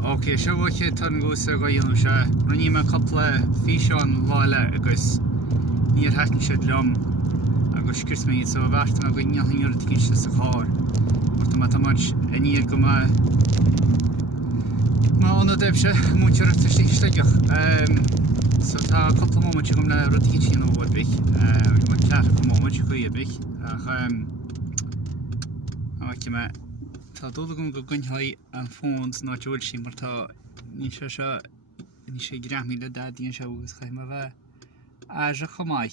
Okay, seo bhfuil tan gúsa go dhéanam se runí me coppla físeán láile agus níor heitn siad lom agus curs mé so bhharta a go neathaíor cinn se sa chár. Marta má tamáid iníad go má óna déib se mútear a tistí steigeach. So tá coppla moment gom le rutí sin ó bhd bich, má ceart go moment chuí bich ach me tá dóla gom go gcuinthaí an fóns ná dúil sin mar tá ní sé greamí le dadíon se agus chaim a bheith áise chomáid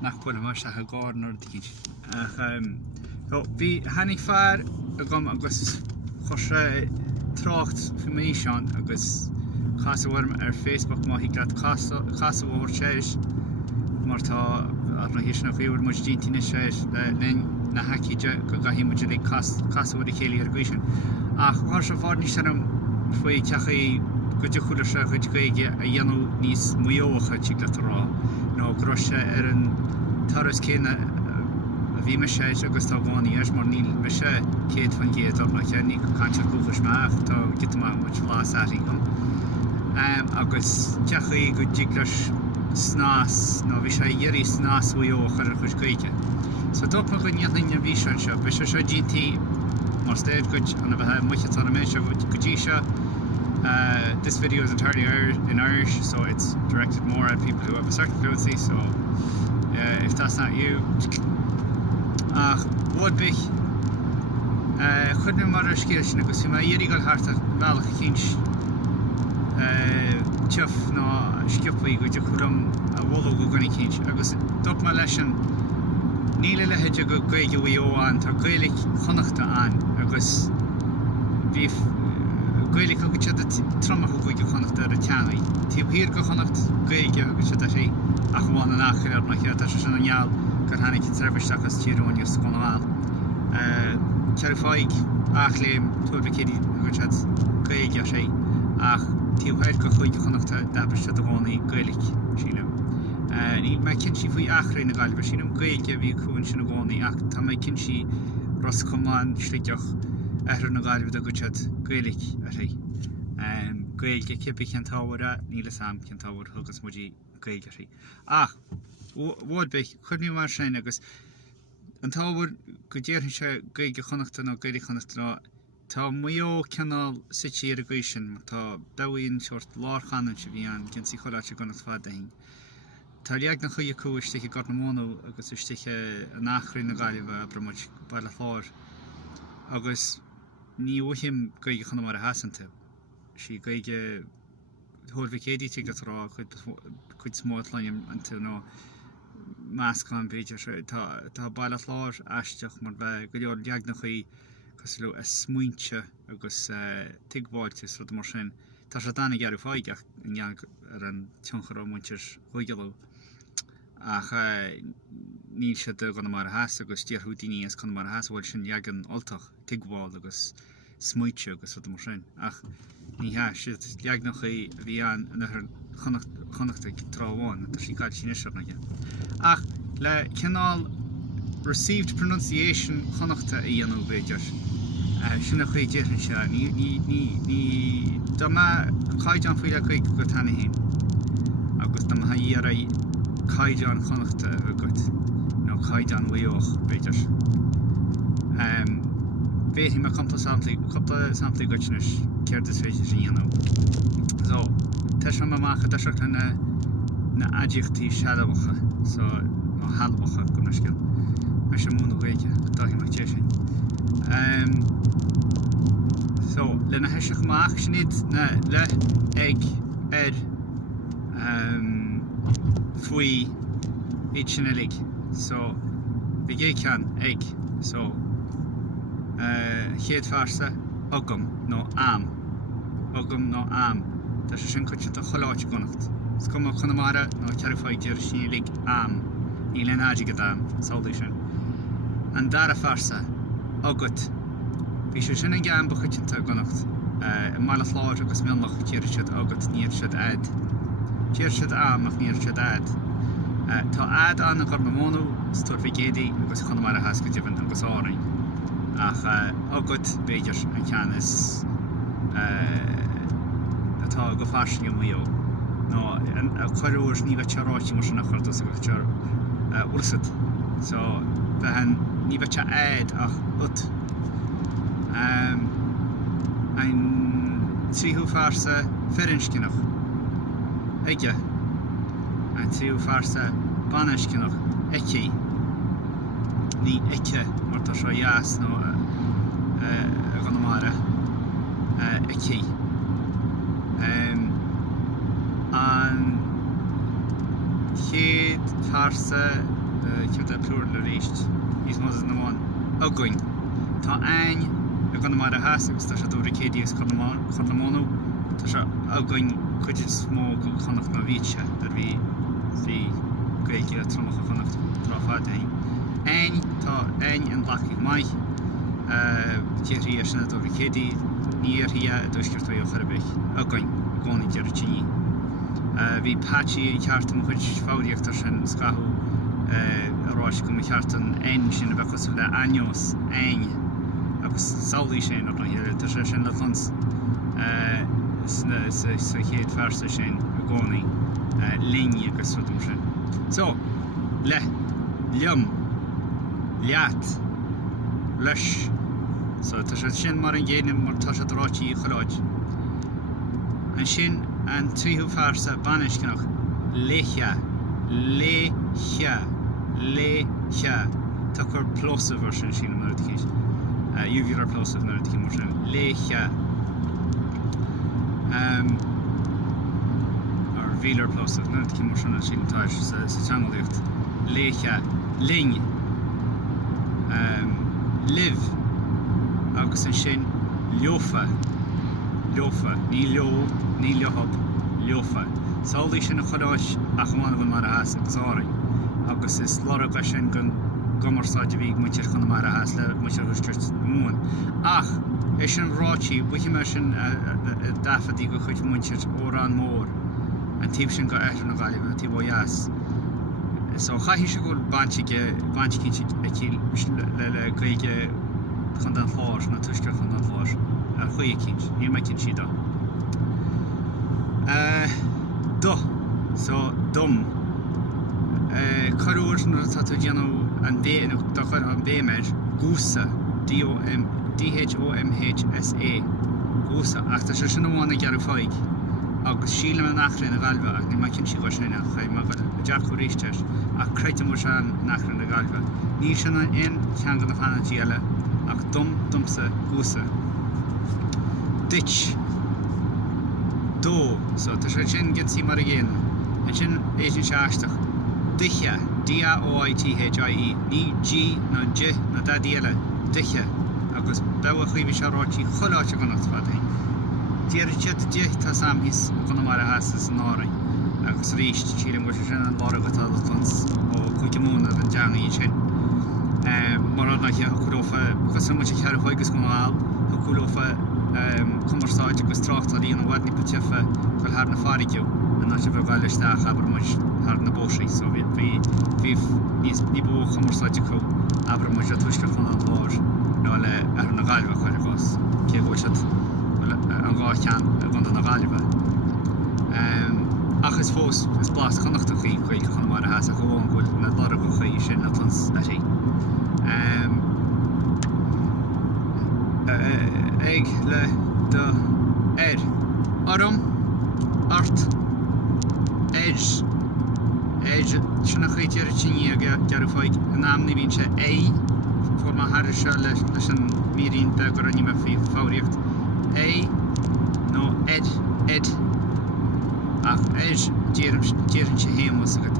nach buil mar se a gáin ar dín. Bhí hanig fearr a gom agus chus trácht fi mé seán agus chasamhharm ar Facebook má híglaat chasamhhar séis mar tá na hís nach chuúir muid dítíine séis na haiciide go gahí muidir le casamhhar i chéalaí ar gcuisisin. Ach mar se fád ní sem faoi cechaí go de chuúla se chuid gaige a dhéanú níos muocha tíglaat rá nó groise ar an taras céine a bhí me séis agus tá gáí eis mar níl me sé céad fan géad ab na cheanní go cantear cúchas meach tá gitamá muid lás áingam. Agus cechaí go díglas snás nó bhí sé dhéirí snás muocha ar chuid gaige. So dopma go neathaín bhí se seo, be se GT mar stéad goid an bheit muiche an mé se go dtí se. This video is entirely in Irish, so it's directed more at people who have a certain fluency, so if that's not you. Bhd bich chud mé mar scéil sin agus má dhéirígáil harta bhealach cíns tuh ná sciupaí go de chudum a bhla go gona cíns, agus dopma leis an níle lehéide go gaige bhíoáin tá gaalaigh chonachta an agus bhí gaalaigh go tromach go gaige chonachta ar a teanaí. Tíobhír go chonacht gaige agus sé sé a bháin an achir ar nach se sin an neall gur tháinig serviceach as tíúin just go bháil. Ceir fáig achléim tuaircéí go gaige sé ach tíobhhéir go chuige chonachta dabiste do bhánaí gaalaigh sílam. Ní me cin si faoi achraí na gailbe sínam gaige bhí chuin sin na gánaí ach tá mé cin si ros chumán slíteach ar na gailbe a go gaalaigh a sé. Gailge cipi cean táhara níle sam cean táhar thugus muidí gaige sé. Ach bhd bich chudniú mar sin agus an táhar go ddéirthain se gaige chonachta nó gaige chonachta ná tá muo ceanál sití ar a gcuisisin tá dahaíonn seoirt láchanann se bhí an cin si choláte go nach fádaing. Tá leag na chuige cúisteige go na mónú agus isteige an nachraí na gailbh a bramid bailile chlár agus ní bhfuim gaige chuna mar a hasanta. Sí gaige thuirmhicéadí tígad rá chuid smód leim an tú nó meascán beidir tá bailile chlár eisteach mar bheith go leor leag na chuí cos le a smuointe agus tigbáilte ru mar sin. Tá sé dána gearú fáige neag ar an tionchar muintir chuigeú ach níl se do gan mar has agus tíorthú daoine as chun mar has bhfuil sin leagan oltach tiagháil agus smuoite agus ru mar sin ach ní si leag nach chu bhí an chonachta tráháin tá sí caiid sin isir naige. Ach le ceanál received pronunciation chonachta a dhéanú beidir. Sinna chuí déirthain se ní dá caiideán faoile chuig go taine hain agus dá dhéar caiideán chonachta a gut nó caiideán bhuioch beidir. Béithí me coppla samplaí goitinis céir is féidir sin dhéanú. So tá se amach de seach na adjechtaí seadamhacha so nó halbacha go nascil me sem múna gaige dáhí mar té sin. So le na heisseach maach sinid na le ag faoi iad sin lig. So bhí gé cean ag so chéad farsa agam nó am tá sé sin chuite a choláite gonacht. S cum chunamara nó cear fáidir sin lig am ní le náide go am sáilú sin. An dara farsa agat bhí sé sin an gceann chuitinta gonacht mála chláir agus meannach tíir siad agat níor siad ad. Tíir siad am ach níor siad ad. Tá ad an gur mónú stúir bhí géadaí agus chunamara has go dtíhann agus árainn. ach agad beidir an cean is atá go fasin go mío no a choúir ní bheith teráití mar sin nach chuirtas a go tear ursad so bheithan ní bheith te aid ach ut ein tríú farsa ferincinach ige ein tríú farsa baniscinach eici ní eice mar tá seo jaas nó gan mara eici an chéad farsa chéad a plúr le ríist ís mo na mán agoin tá ein gan mar a hasagus tá se dúra cédíos chodlamónú tá se agoin chuidir smó go chonach na víse ar bhí gaige a tromacha chonach tráfáid ein tá ein an blachaigh mai tírí ar sinna dúra cédí níor hí a dúsgirtú ó charbeh agoin gcónaí deirtíní bhí patí ceartam chuid fáíocht ar sin scathú aráis go cheartan ein sin a bheitchas le años ein agus saolaí sin ar nahéir tá sé sin le chun sa chéad farsa sin a gcónaí líní agus ruúm sin. So le, liom, leat, leis. So tá sé sin mar an ggéanam mar tá sé ráitií choráid. An sin an tríú farsa baniscinach léche, léche, léche. Tá chur plósa version sin mar dcís. Uvular plosive na dtí mar sin léche ar velar plosive na dtí mar sin táis sa teangaíocht léche ling liv agus an sin leofa ní leo ní leohab leofa saolaí sin a chodáis a chumána bhfuil mar a has agus áraí agus is lára sin gon gomarsáide bhí muintir chun mar a has le muintir chuirt mún. Ach, é sin ráití, buiche me sin dafadí go chuid muintir órán mór an tíb sin go éitir na gáileh tí bó jaas. So chaithí se go bantíce le gaige chun den chláir na tuisce chun den chláir ar chuige cíns, ní me cin si dá. Do, so dum. Choúir na tatú déanú an bé do chuir an béimeid gúsa DHOMHSA gúsa ach tá sé sin bháinna gearú fáig agus síle an nachrinn na gailbhe ach ní mai cinn si go sinna chaid má bhfuil dearcú ríisteir ach creite mar sean nachrinn na gailbhe. Ní sin an teanga na fanna díala ach dumsa gúsa. Ditch dó so tá sé sin gintí mar a ggéanana an sin éidir seasteach Diche, D-A-O-I-T-H-I-E, ní G na J na dadíile, diche, agus bewa chuibhí se ráití choláite go nacht fadaí. Díar siad diech tá samhís go mar a hasas an áraí, agus ríist sílim go sin an lára go tála tons ó chuige múna an deanga í sin. Mar ad nach chuúfa, gus mu sé chear chuigus go máil, chuúfa cumarsáid agus tráchttaí an bhhaidní putefa chuil thar na fárigiú, an na se bh gáilisteach aber muid thar na bósaí, so bhí ní bó cumarsáide chu aber muid a tuisce chun an láir nó le ar na gáilbhe chuir gás. Cé bhil siad an gá chean gan na gáilbhe. Ach is fós is blás chonachtaí chuil chun mar a has a gohhain ghfuil na lára go chuí sin na tons atí. Ag le do Aram, art, edge sinna chuid tíní a gearú fáig an amní bhín se for má thar se leis an mírín de gur aní me fí fáíocht. nó ed ach edge díann se héim was agad.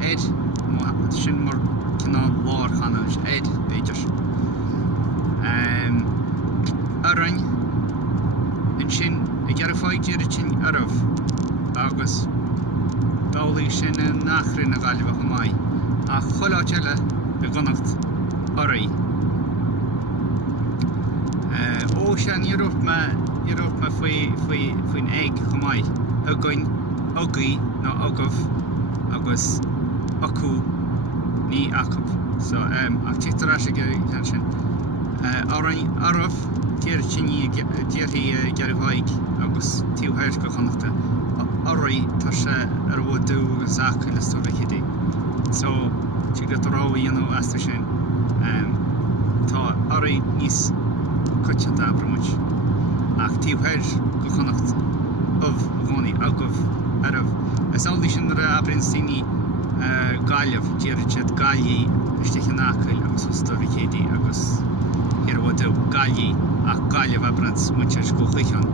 Ed sin mar cinná lár chanáis ed beidir. Arain an sin a gearú fáig díann sin armh agus dálaí sin nachrinn na gáilbhe go mai ach choláiteile be ganacht oraí. Ó sé an Europa me faoin ag go mai againn agaí nó agah agus acu ní acab. So ach títarrá sé go sin araf tíir tíní tíirtí gearhaig agus tíúhéir go chonachta áraí tá sé ar bhfuil dú agus acu le stúrachidí. So tí go ráí anú asta sin tá áraí níos coitianta abramuid ach tíúhéir go chonacht bhónaí agah arab. Is áldí sin ar abrin stíní gáileh tíirtead gáilí istíchan acail agus stúrachidí agus ar bhfuil dú gáilí ach gáileh abrans muintear go chuichan.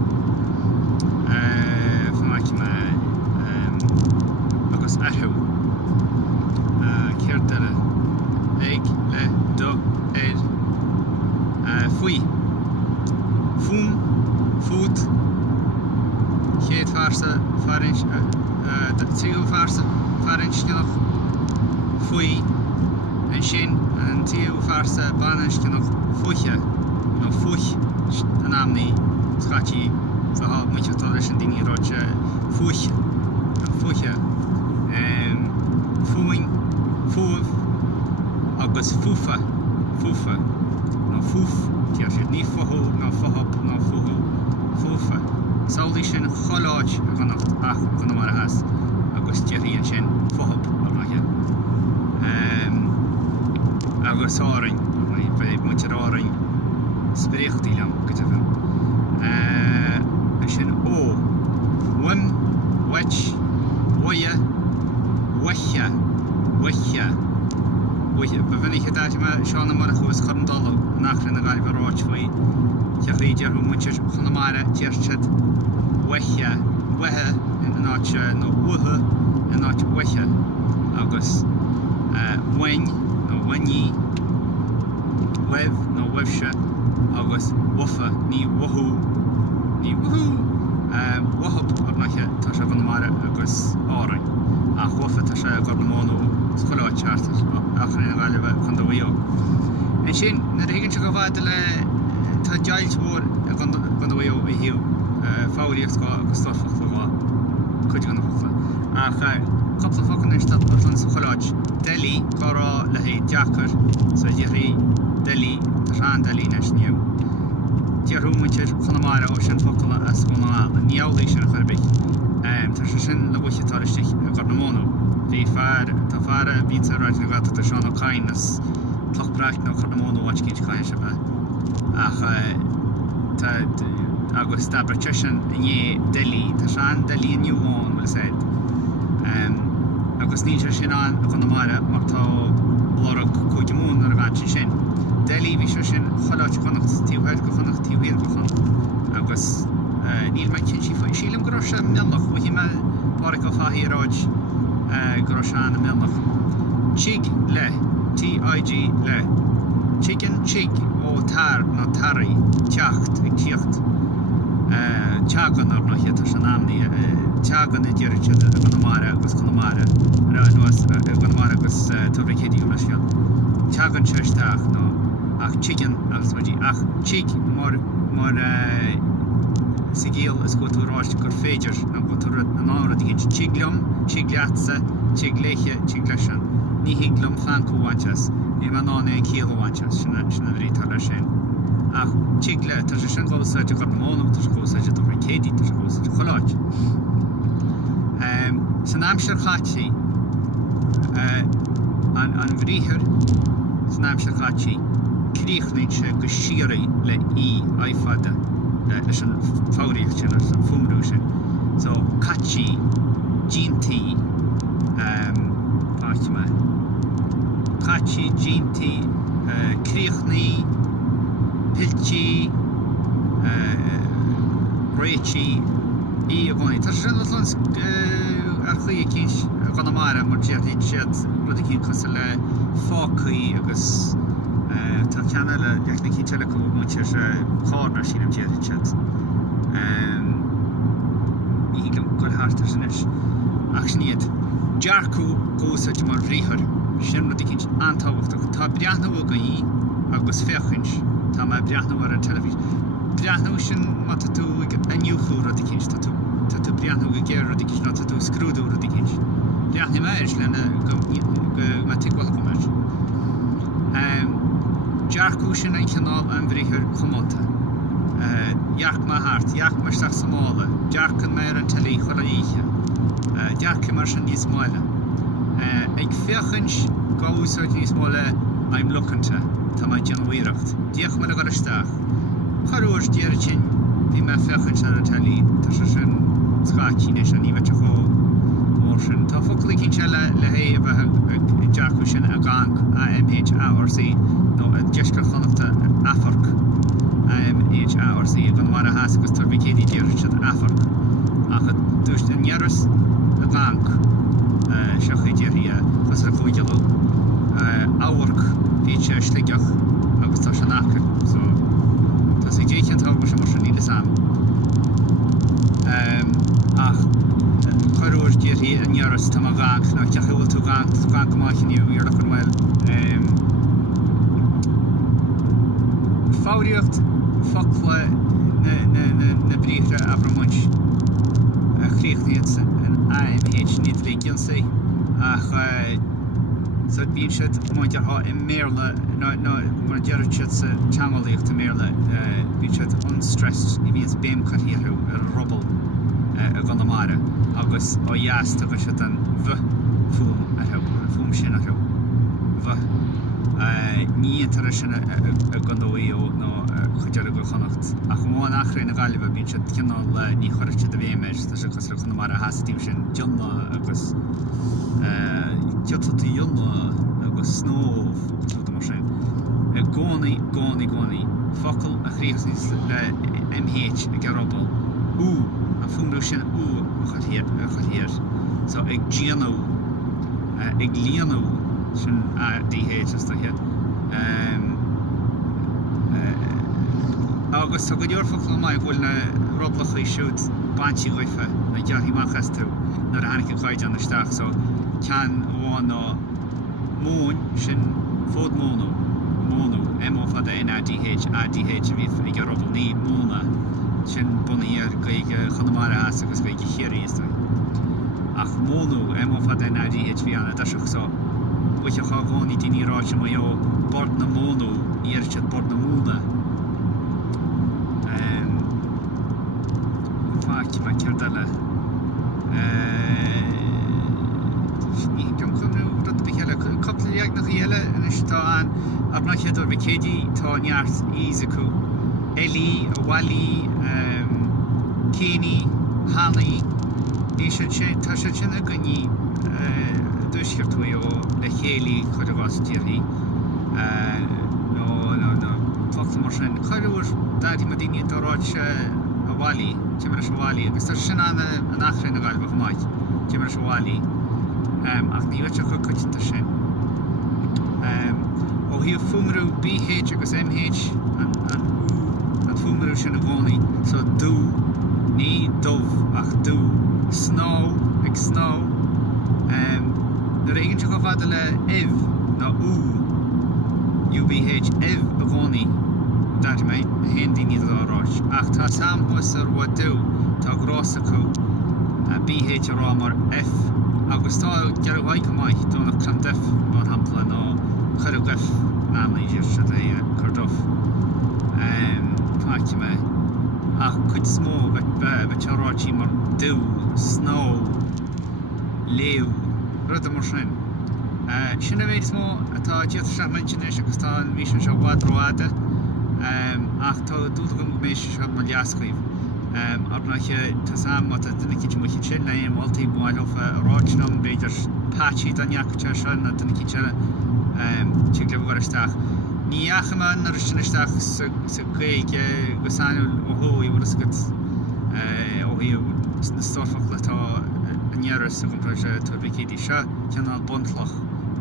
Agus athú céir deile ag le do faoi fún fút chéad farsa farins tíú farsa farincinach faoi an sin an tíú farsa banincinach fuiche nó fuich an amnaí scatí Zaha much of tradition dini roche fuiche fuing fuv agus fufa no fuf tiar ní fohu no fohop no fuhu fufa saudi sin choláid ganacht ach ganamara has agus tiari sin fohop arnache agus áring be much áring spreechtilam getafen sin ó wim wech woje wecha bevinnig het uit me Sean morgen was garndal nach in de gal roach foi je weet hoe moet je van de mare tjerchet wecha wehe in de nacht no wohe en nacht wecha august wen no wenji wev no wevsha august woffe ni wohu wahab arnache tá sé gan mara agus árain a chofa tá sé go mónú scoláid chartas achar in gáileh chun do bhío. En sin na higann se go bhhaid le tá deilthmór gan do bhío i hiú fáíocht agus stofacht le chuid gan chofa. Ach coppla focan in stad ar san choláid Delhi gárá le hé deachar sa dhéirí Delhi tá rán Delhi nes níú. Tíarú muintear chunamara ó sin focail as go ná níálaí sin a chuirbí. Tá sé sin le bhuiche taristich a garnamónú. Bhí tá fear bín sa ráid le gata tá seán ó cain as tlachbreacht nó garnamónú bhaid cain se bheith. Ach agus tá brete sin iné Delhi, tá seán Delhi aniuháin bhfuil said. Agus ní sé sin an chunamara mar tá blorach cúidimún ar a bhaid sin. Delhi bhí sé sin choláid chonacht tíúhéir go chonacht tíúhéir go chun agus níl me cin sí faoi sílam go se meannach bhí me pára go chaí ráid go se anna meannach. Chig le TIG le chicken chig ó tar nó tarí teacht ag tíocht teagan ar nach tá san amní teagan i ddíirte ganamara agus chunamara ganamara agus tubrichédíú lei sin. Teagan seisteach nó ach chicken agus maidí ach chig mar sigil is go tú ráist gur féidir na go tú an ára dí chiglum, chigleatsa, chigléche, chigleisian. Ní higlum fancohaintes, I man ná é cíalhaintes sinna bhrítar lei sin. Ach chigle tá sé sin gósaide go mónú tá gósaide do cédí tá gósaide choláid. San amsir chatí an bhríthir san amsir chatí críochnaid sé go siaraí le aifada leis an fáíocht sin an fumrú sin. So catí, GT, catí, GT, críochnaí, piltí, réití, a bhain. Tá sin ar chuí cíns ganamara mar tíad siad rud cín cos le fácaí agus tá ceanna le deachna cí teile go muintear chána sínam tíad siad. Ílam go hátar san is. Ach sníad dearcú gósaid mar bhríthir sin rud cíns antáhachtach. Tá breathnú go í agus féchins tá me breathnú ar an telefís. Breathnú sin má tú aniuchú rud cíns tá tú breathnú go géir rud cíns ná tú scrúdú rud cíns. Breathní me is lena go me tighil go mar. Jarcú sin an canál an bhríthir comóta. Jaach má hart, jaach mar stach samála, Jarcan mar an talí chuir a íche. Jarca mar sin níos máile. Ag fiachans gáúsáid níos máile I'm lookanta, tá mai genhuíireacht. Díach mar a gar isteach. Charúir díar sin bhí me fiachans ar a talí, tá sin scátí nes an íbete chó mór sin. Tá foclaí cinn se le hé a bheith Jarcú sin a gang AMH ARC, nó a deisca chonachta Afarc AMH ARC, a gan mar a has agus tar bhicédí díar sin Afarc. Ach a dúist an Jeras a gang seach é díirí chus a chuidealú. Áwarc bhí sé sligeach agus tá sin acha. So tá sé déithin tábhair sem mar sin níle sam. Ach chuirúir díirí an Jeras tá a gang, nach deach bhfuil tú gang gomáithiniu ar an bhfuil fáíocht focla na bríomhre abramuint a chríochtaíod an AMH nídrí gionsaí ach so bíon siad máid artha I méarla mar dearad siad sa teangálaíocht a méarla bíon siad unstressed I bhíon béim carthaíothú ar a robal a gan amara agus ó dheas tuga siad an fum arthú fum sin arthú ní tar sin a gandóí ó nó chuidear go chonacht ach máin achrainn na gailibh bíon siad cinál ní choir siad a bhéimeis tá sé cosra chun mar a hastíim sin dionna agus Jotty Jonna agus snóh mar sin. Gcónaí focail a chríochtaí le MH a garabal. A fumrú sin a chatíir. So ag díanú, ag líanú sin DH is head. Agus tá go dúr focail mai bhfuil na rodlachaí siúd bantí goife na dearthaí machas tú nar a hanig chaid an isteach. So cean bháin ná mún sin fód mónú MO fada NADH ADH a bhí I garabal ní múna sin bunaí ar gaige chunamara as agus gaige chéirí is ach mónú MO fada NADH bhí anna daisiach so buiche chágáí daoine ráite mai ó bord na mónú íar siad bord na múna fáici mai ceardaile Couple nach hele en is tá ab nach het over kedi tá neart Isacu Eli Wally Kenny Hanley die tá sé sin a ganní dúisceirtú ó le chéalaí chuid a bhás tíirí nó tuachta mar sin chuidir daidí mar daine doráid a Wally Timar a Wally agus tá sin an achrainn na gailbh go maiid Timar a Wally ach ní bhaite chu chuitinta sin ó hí fumrú BH agus MH an fumrú sin a gcónaí so dú ní dómh ach dú snow ag snow na réigean se go fada le na UBH a gcónaí dáte mé hen daoine aráis ach tá samhas ar bhá dú tá grás acu BH ará mar F agus tá dear bhaid go maiid dóna can def mar hampla nó chuir gef námlíidir se é chuirdomh fáici mé ach chuid smó bheith teráidtí mar dú snow léú rud mar sin sinna bhéid smó atá díotar se maintinéis agus tá an bhí se bhádróáda ach tá dúla go mééis se mar leascaíh Arnache tá sam mat duna kit mu sin na multi bháil ráitnam beidir patí danneachte se na duna kitile tí le goisteach. Ní achaman ar sinnisteach sa gaige go sanú óthóí bhfu go óhíú na stofach letá anhearras a gomráise turbicédí se ceanál buntlach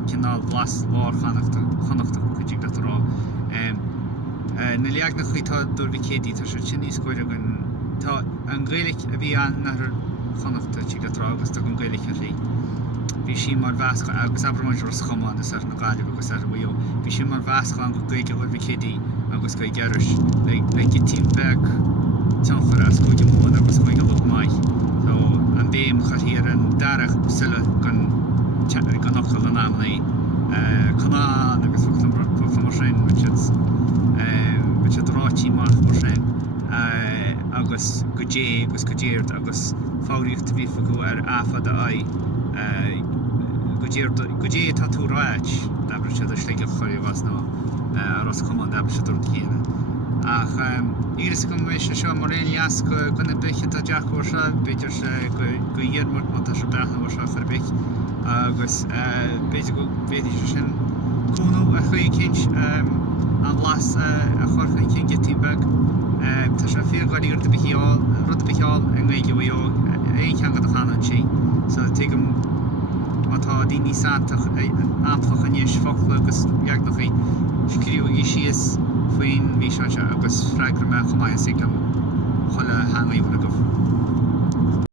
ceanál blas lár chonachta chuidí rá. Na leag na chuítá turbicédí tá se sin níos goide gon tá an gaiileach a bhí an nar chonachta tí rá agus tá an gaiileach a rí. Bhí sí mar bheasca agus abramuid ar chomán na na gáileh agus ar bhío. Bhí sí mar bheasca an go gaige turbicédí agus go geiris le tíimbeag teanchar go de móna agus go go mai. So an béim chatíar an darach sile gan nachchail an amnaí Cana agus fuchtam mar sin mit rátíach mar sin agus go déirt agus fáíocht bhí go ar afad a go dé tatúráid dabre se a sléige choir was ná ras cumán dabre se dú chéine. Ach íris go mé se seo mar réon leas gona biche a deachhar se beidir se go dhéarmut má se brethna mar se charbeic agus beidir go féidir se sin cúnú a chuí cinint an las a chorcha cin gettíbeg tá se fé gaí rud a beáil an gaige bhío é chean go a chanan si so tuigem mátá daoine santaach amfach a níos fochla agus beagnach í scríú í sios faoin bhí se agus freigra me chumáid siglam chola hangaí bhna goh.